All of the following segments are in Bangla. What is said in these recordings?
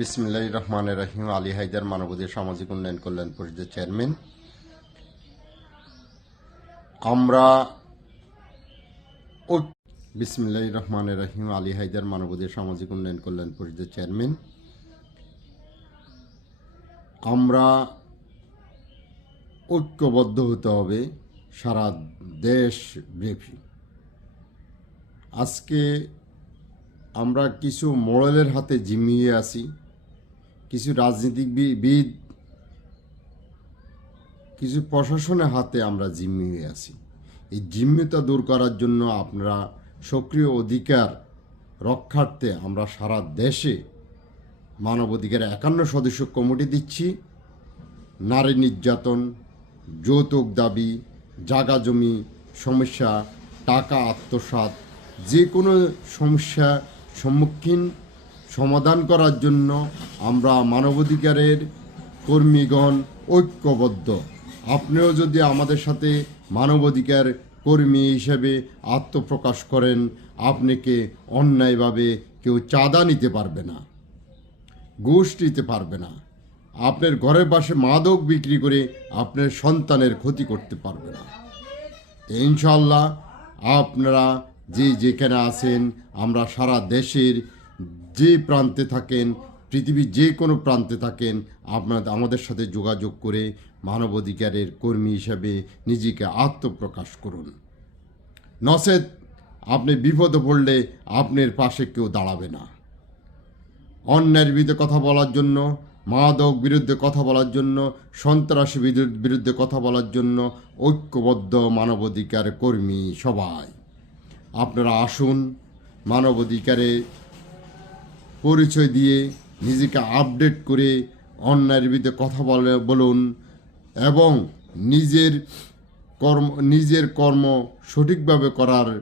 বিসমিল্লাহ রহমান রহিম। আলী হায়দার মানবাধিকার সামাজিক উন্নয়ন কল্যাণ পরিষদের চেয়ারম্যান। আমরা বিসমিল্লাহ রহমান রহিম। আলী হায়দার মানবাধিকার সামাজিক উন্নয়ন কল্যাণ পরিষদের চেয়ারম্যান। আমরা ঐক্যবদ্ধ হতে হবে সারা দেশ ব্যাপী। আজকে আমরা কিছু মোড়লের হাতে জিমিয়ে আছি। কিছু রাজনীতিবিদ, কিছু প্রশাসনের হাতে আমরা জিম্মি হয়ে আছি। এই জিম্মিতা দূর করার জন্য আপনারা সক্রিয় অধিকার রক্ষার্থে আমরা সারা দেশে মানবাধিকার একান্ন সদস্য কমিটি দিচ্ছি। নারী নির্যাতন, যৌতুক দাবি, জাগা জমি সমস্যা, টাকা আত্মসাৎ, যে কোনো সমস্যা সম্মুখীন সমাধান করার জন্য আমরা মানবাধিকারের কর্মীগণ ঐক্যবদ্ধ। আপনিও যদি আমাদের সাথে মানবাধিকার কর্মী হিসেবে আত্মপ্রকাশ করেন আপনাকে অন্যায়ভাবে কেউ চাঁদা নিতে পারবে না, ঘুষ নিতে পারবে না। আপনার ঘরের পাশে মাদক বিক্রি করে আপনার সন্তানের ক্ষতি করতে পারবে না। ইনশাল্লাহ আপনারা যে যেখানে আছেন, আমরা সারা দেশের যে প্রান্তে থাকেন পৃথিবীর যে কোনো প্রান্তে থাকেন, আপনারা আমাদের সাথে যোগাযোগ করে মানবাধিকারের কর্মী হিসাবে নিজেকে আত্মপ্রকাশ করুন। নচেত আপনি বিপদে পড়লে আপনার পাশে কেউ দাঁড়াবে না। অন্যায়ের বিরুদ্ধে কথা বলার জন্য, মাদক বিরুদ্ধে কথা বলার জন্য, সন্ত্রাসী বিরু- বিরুদ্ধে কথা বলার জন্য ঐক্যবদ্ধ মানবাধিকার কর্মী সবাই। আপনারা আসুন, মানবাধিকারে পরিচয় দিয়ে নিজেকে আপডেট করে অন্যায়ের বিরুদ্ধে কথা বলে, বলুন এবং নিজের কর্ম নিজের কর্ম সঠিকভাবে করার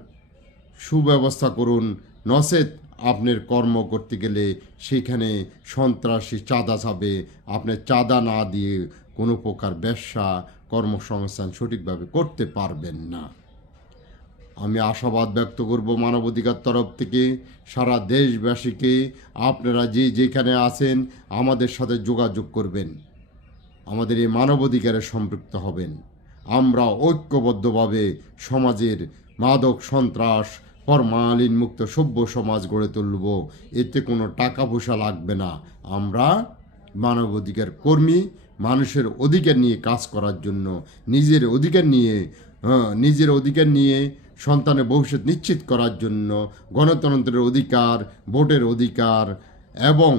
সুব্যবস্থা করুন। নচেত আপনার কর্ম করতে গেলে সেখানে সন্ত্রাসী চাঁদা চাবে। আপনি চাঁদা না দিয়ে কোনো প্রকার ব্যবসা, কর্মসংস্থান সঠিকভাবে করতে পারবেন না। আমি আশাবাদ ব্যক্ত করব মানবাধিকার তরফ থেকে সারা দেশবাসীকে আপনারা যে যেখানে আছেন আমাদের সাথে যোগাযোগ করবেন। আমাদের এই মানবাধিকারে সম্পৃক্ত হবেন। আমরা ঐক্যবদ্ধভাবে সমাজের মাদক সন্ত্রাস ফরমালিন মুক্ত সভ্য সমাজ গড়ে তুলব। এতে কোনো টাকা পয়সা লাগবে না। আমরা মানবাধিকার কর্মী মানুষের অধিকার নিয়ে কাজ করার জন্য নিজের অধিকার নিয়ে হ্যাঁ, নিজের অধিকার নিয়ে সন্তানের ভবিষ্যৎ নিশ্চিত করার জন্য গণতন্ত্রের অধিকার ভোটের অধিকার এবং